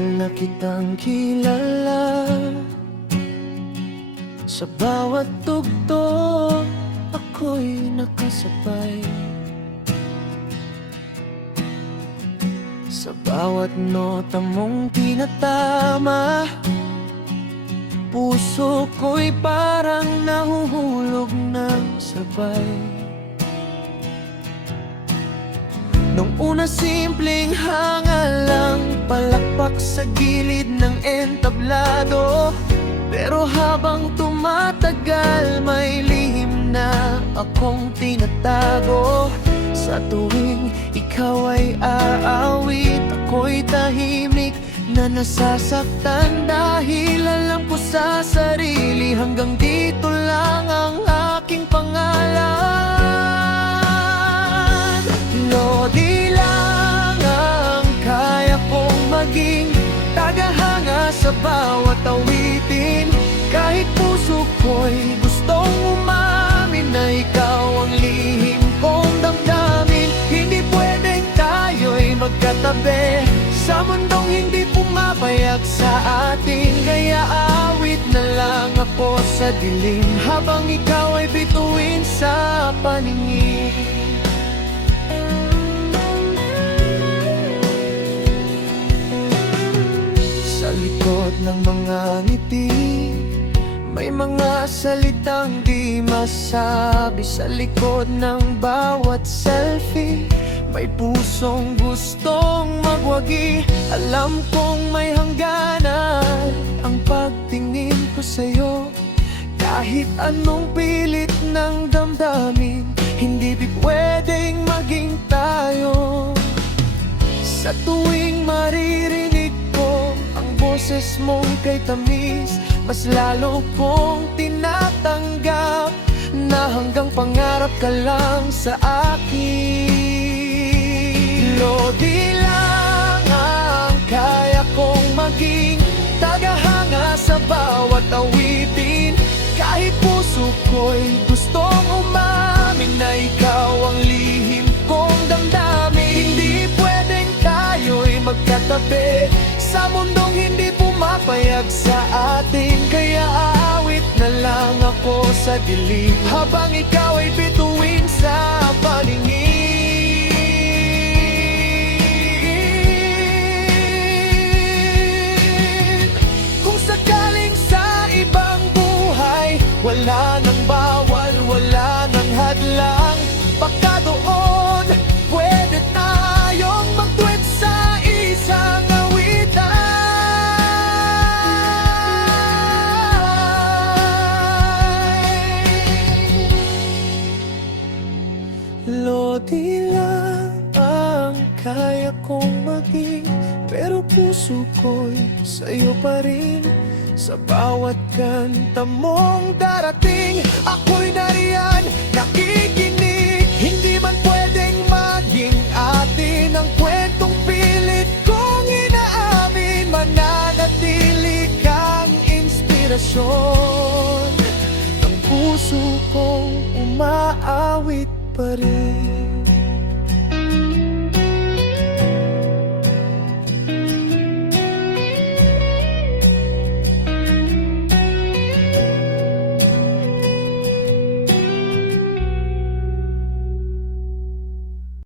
na kitang kilala. Sa bawat tugtog, ako'y nakasabay. Sa bawat nota mong tinatama, puso ko'y parang nahuhulog ng sabay. Nung una simpleng hanga lang, palakpak sa gilid ng entablado. Pero habang tumatagal, may lihim na akong tinatago. Sa tuwing ikaw ay aawit, ako'y tahimik na nasasaktan. Dahil alam ko sa sarili, hanggang dito lang ang aking pangalan. Lodi lang ang kaya kong maging tagahanga sa bawat awitin. Kahit puso ko'y gustong umamin na ikaw ang lihim kong damdamin. Hindi pwedeng tayo'y magkatabi sa mundong hindi pumapayag sa atin. Kaya awit na lang ako sa dilim habang ikaw ay bituin sa paningin. Sa likod ng mga ngiti, may mga salitang di masabi. Sa likod ng bawat selfie, may pusong gustong magwagi. Alam kong may hangganan ang pagtingin ko sa'yo. Kahit anong pilit ng damdamin, hindi pwedeng maging tayo. Sa tuwing maririnig ko ang boses mong kay tamis, mas lalo kong tinatanggap na hanggang pangarap ka lang sa akin. Lodi lang ang kaya kong maging tagahanga sa bawat awitin. Kahit puso ko'y gustong umamin na ikaw ang lihim kong damdamin. Hindi pwedeng tayo'y magkatabi sa mundong hindi pumapayag sa atin. Kaya aawit na lang ako sa dilim habang ikaw ay bituin sa paningin. Kung sakaling sa ibang buhay, wala nang bawal, wala nang hadlang, baka doon pwede tayong mag-duet sa isang lodi lang ang kaya kong maging, pero puso ko'y sa'yo pa rin. Sa bawat kanta mong darating, ako'y nariyan, nakikinig. Hindi man pwedeng maging atin ang kwentong pilit kong inaamin. Mananatili kang inspirasyon ng puso kong umaawit pa rin.